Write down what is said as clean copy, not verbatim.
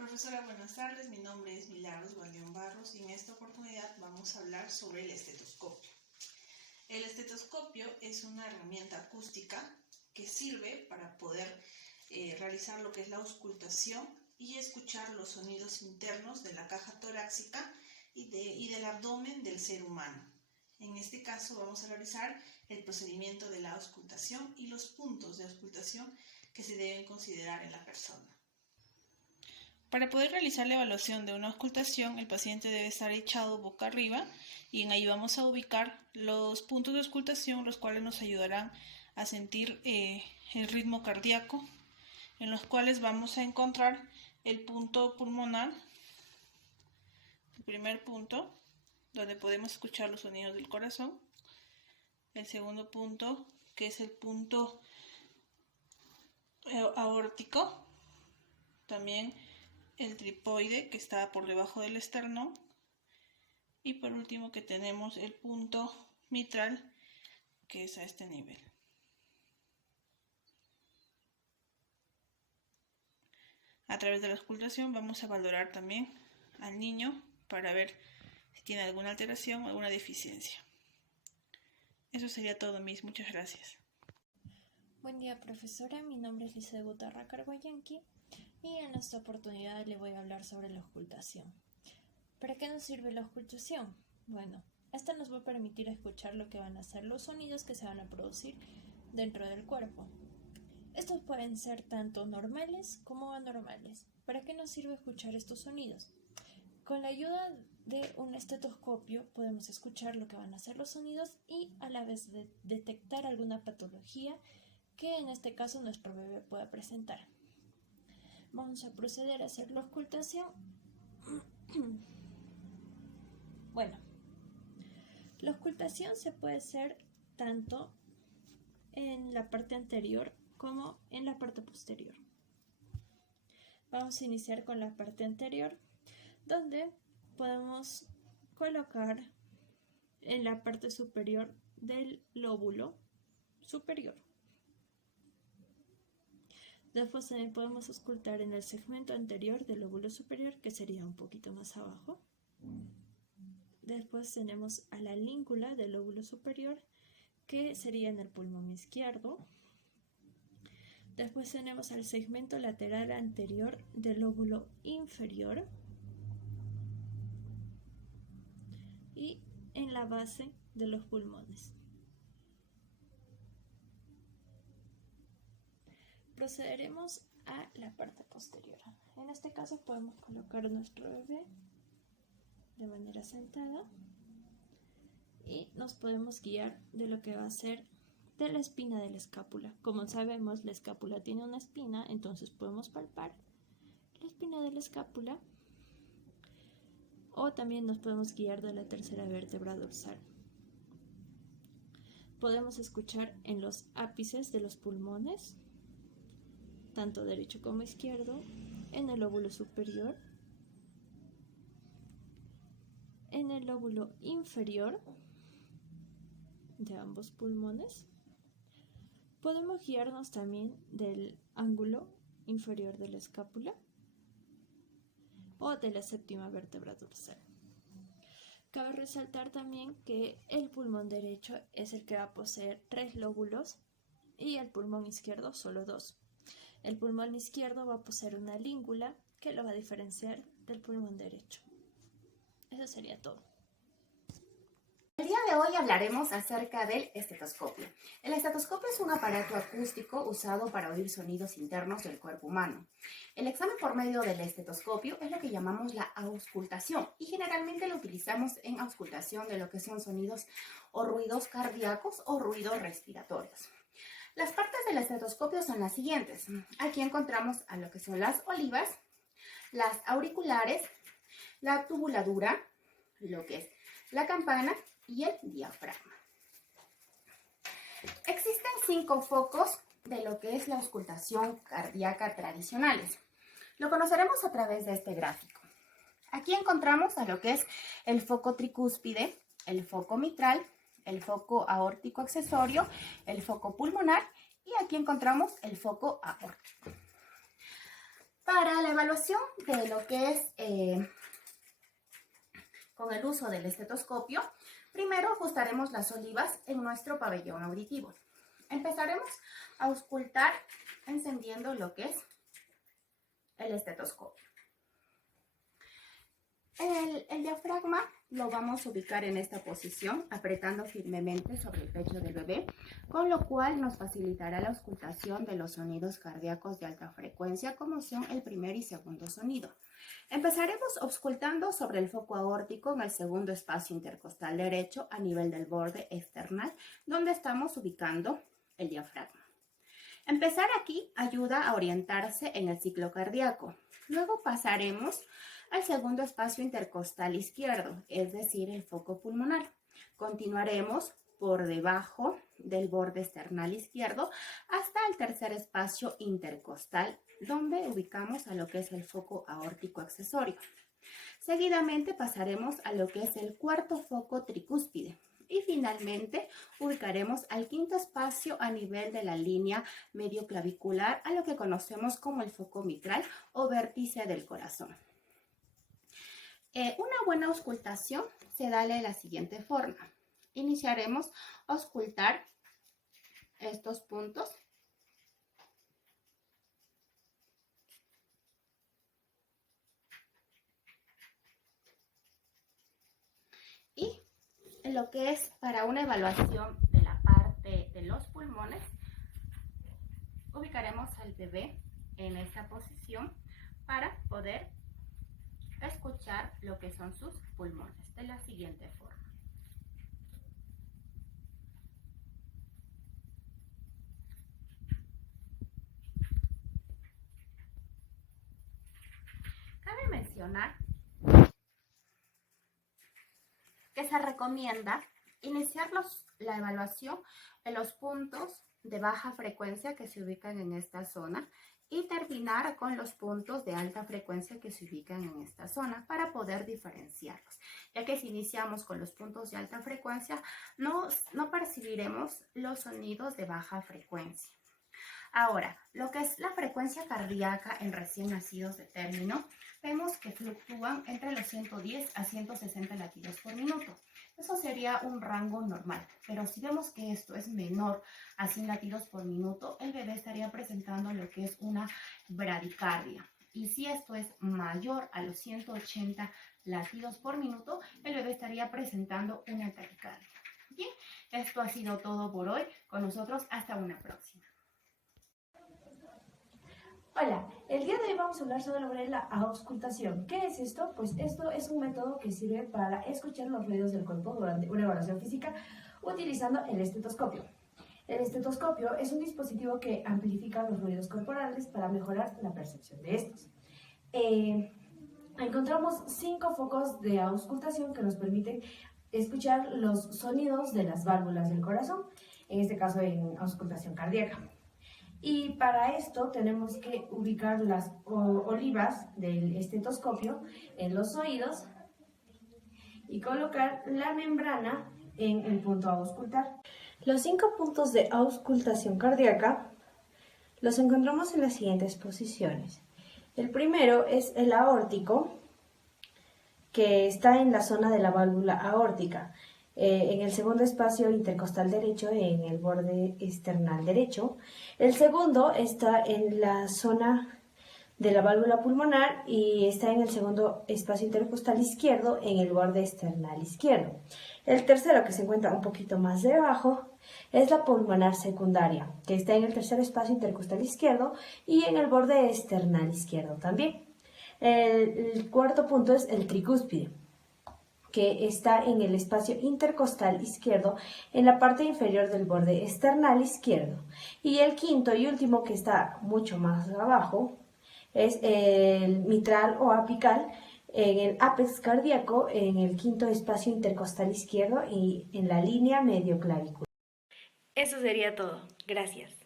Profesora, buenas tardes. Mi nombre es Milagros Gualeón Barros y en esta oportunidad vamos a hablar sobre el estetoscopio. El estetoscopio es una herramienta acústica que sirve para poder realizar lo que es la auscultación y escuchar los sonidos internos de la caja torácica y del abdomen del ser humano. En este caso vamos a realizar el procedimiento de la auscultación y los puntos de auscultación que se deben considerar en la persona. Para poder realizar la evaluación de una auscultación, el paciente debe estar echado boca arriba y en ahí vamos a ubicar los puntos de auscultación, los cuales nos ayudarán a sentir el ritmo cardíaco, en los cuales vamos a encontrar el punto pulmonar, el primer punto, donde podemos escuchar los sonidos del corazón, el segundo punto, que es el punto aórtico, también el tripoide, que está por debajo del esternón, y por último que tenemos el punto mitral, que es a este nivel. A través de la auscultación vamos a valorar también al niño para ver si tiene alguna alteración o alguna deficiencia. Eso sería todo, Miss. Muchas gracias. Buen día, profesora. Mi nombre es Lisa de Butarra Carguayanqui y en esta oportunidad le voy a hablar sobre la auscultación. ¿Para qué nos sirve la auscultación? Bueno, esta nos va a permitir escuchar lo que van a ser los sonidos que se van a producir dentro del cuerpo. Estos pueden ser tanto normales como anormales. ¿Para qué nos sirve escuchar estos sonidos? Con la ayuda de un estetoscopio podemos escuchar lo que van a ser los sonidos y a la vez detectar alguna patología que en este caso nuestro bebé pueda presentar. Vamos a proceder a hacer la auscultación. Bueno, la auscultación se puede hacer tanto en la parte anterior como en la parte posterior. Vamos a iniciar con la parte anterior, donde podemos colocar en la parte superior del lóbulo superior. Después también podemos auscultar en el segmento anterior del lóbulo superior, que sería un poquito más abajo. Después tenemos a la língula del lóbulo superior, que sería en el pulmón izquierdo. Después tenemos al segmento lateral anterior del lóbulo inferior y en la base de los pulmones. Procederemos a la parte posterior. En este caso podemos colocar a nuestro bebé de manera sentada y nos podemos guiar de lo que va a ser de la espina de la escápula. Como sabemos, la escápula tiene una espina, entonces podemos palpar la espina de la escápula o también nos podemos guiar de la tercera vértebra dorsal. Podemos escuchar en los ápices de los pulmones, tanto derecho como izquierdo, en el lóbulo superior, en el lóbulo inferior de ambos pulmones. Podemos guiarnos también del ángulo inferior de la escápula o de la séptima vértebra dorsal. Cabe resaltar también que el pulmón derecho es el que va a poseer 3 lóbulos y el pulmón izquierdo solo 2. El pulmón izquierdo va a poseer una língula que lo va a diferenciar del pulmón derecho. Eso sería todo. El día de hoy hablaremos acerca del estetoscopio. El estetoscopio es un aparato acústico usado para oír sonidos internos del cuerpo humano. El examen por medio del estetoscopio es lo que llamamos la auscultación y generalmente lo utilizamos en auscultación de lo que son sonidos o ruidos cardíacos o ruidos respiratorios. Las partes del estetoscopio son las siguientes. Aquí encontramos a lo que son las olivas, las auriculares, la tubuladura, lo que es la campana y el diafragma. Existen 5 focos de lo que es la auscultación cardíaca tradicionales. Lo conoceremos a través de este gráfico. Aquí encontramos a lo que es el foco tricúspide, el foco mitral, el foco aórtico accesorio, el foco pulmonar y aquí encontramos el foco aórtico. Para la evaluación de lo que es con el uso del estetoscopio, primero ajustaremos las olivas en nuestro pabellón auditivo. Empezaremos a auscultar encendiendo lo que es el estetoscopio. El diafragma lo vamos a ubicar en esta posición, apretando firmemente sobre el pecho del bebé, con lo cual nos facilitará la auscultación de los sonidos cardíacos de alta frecuencia, como son el primer y segundo sonido. Empezaremos auscultando sobre el foco aórtico en el segundo espacio intercostal derecho a nivel del borde external, donde estamos ubicando el diafragma. Empezar aquí ayuda a orientarse en el ciclo cardíaco. Luego pasaremos al segundo espacio intercostal izquierdo, es decir, el foco pulmonar. Continuaremos por debajo del borde external izquierdo hasta el tercer espacio intercostal, donde ubicamos a lo que es el foco aórtico accesorio. Seguidamente pasaremos a lo que es el cuarto foco tricúspide. Y finalmente ubicaremos al quinto espacio a nivel de la línea medioclavicular, a lo que conocemos como el foco mitral o vértice del corazón. Una buena auscultación se da de la siguiente forma. Iniciaremos a auscultar estos puntos. Y lo que es para una evaluación de la parte de los pulmones, ubicaremos al bebé en esta posición para poder escuchar lo que son sus pulmones de la siguiente forma. Cabe mencionar que se recomienda iniciar la evaluación en los puntos de baja frecuencia que se ubican en esta zona y terminar con los puntos de alta frecuencia que se ubican en esta zona para poder diferenciarlos, ya que si iniciamos con los puntos de alta frecuencia no percibiremos los sonidos de baja frecuencia. Ahora, lo que es la frecuencia cardíaca en recién nacidos de término, vemos que fluctúan entre los 110 a 160 latidos por minuto. Eso sería un rango normal, pero si vemos que esto es menor a 100 latidos por minuto, el bebé estaría presentando lo que es una bradicardia. Y si esto es mayor a los 180 latidos por minuto, el bebé estaría presentando una taquicardia. Bien, esto ha sido todo por hoy. Con nosotros, hasta una próxima. Hola, el día de hoy vamos a hablar sobre la auscultación. ¿Qué es esto? Pues esto es un método que sirve para escuchar los ruidos del cuerpo durante una evaluación física utilizando el estetoscopio. El estetoscopio es un dispositivo que amplifica los ruidos corporales para mejorar la percepción de estos. Encontramos 5 focos de auscultación que nos permiten escuchar los sonidos de las válvulas del corazón, en este caso en auscultación cardíaca. Y para esto tenemos que ubicar las olivas del estetoscopio en los oídos y colocar la membrana en el punto a auscultar. Los 5 puntos de auscultación cardíaca los encontramos en las siguientes posiciones. El primero es el aórtico, que está en la zona de la válvula aórtica. En el segundo espacio intercostal derecho, en el borde external derecho. El segundo está en la zona de la válvula pulmonar y está en el segundo espacio intercostal izquierdo, en el borde external izquierdo. El tercero, que se encuentra un poquito más debajo, es la pulmonar secundaria, que está en el tercer espacio intercostal izquierdo y en el borde external izquierdo también. El cuarto punto es el tricúspide, que está en el espacio intercostal izquierdo en la parte inferior del borde external izquierdo. Y el quinto y último, que está mucho más abajo, es el mitral o apical en el ápex cardíaco, en el quinto espacio intercostal izquierdo y en la línea medioclavicular. Eso sería todo. Gracias.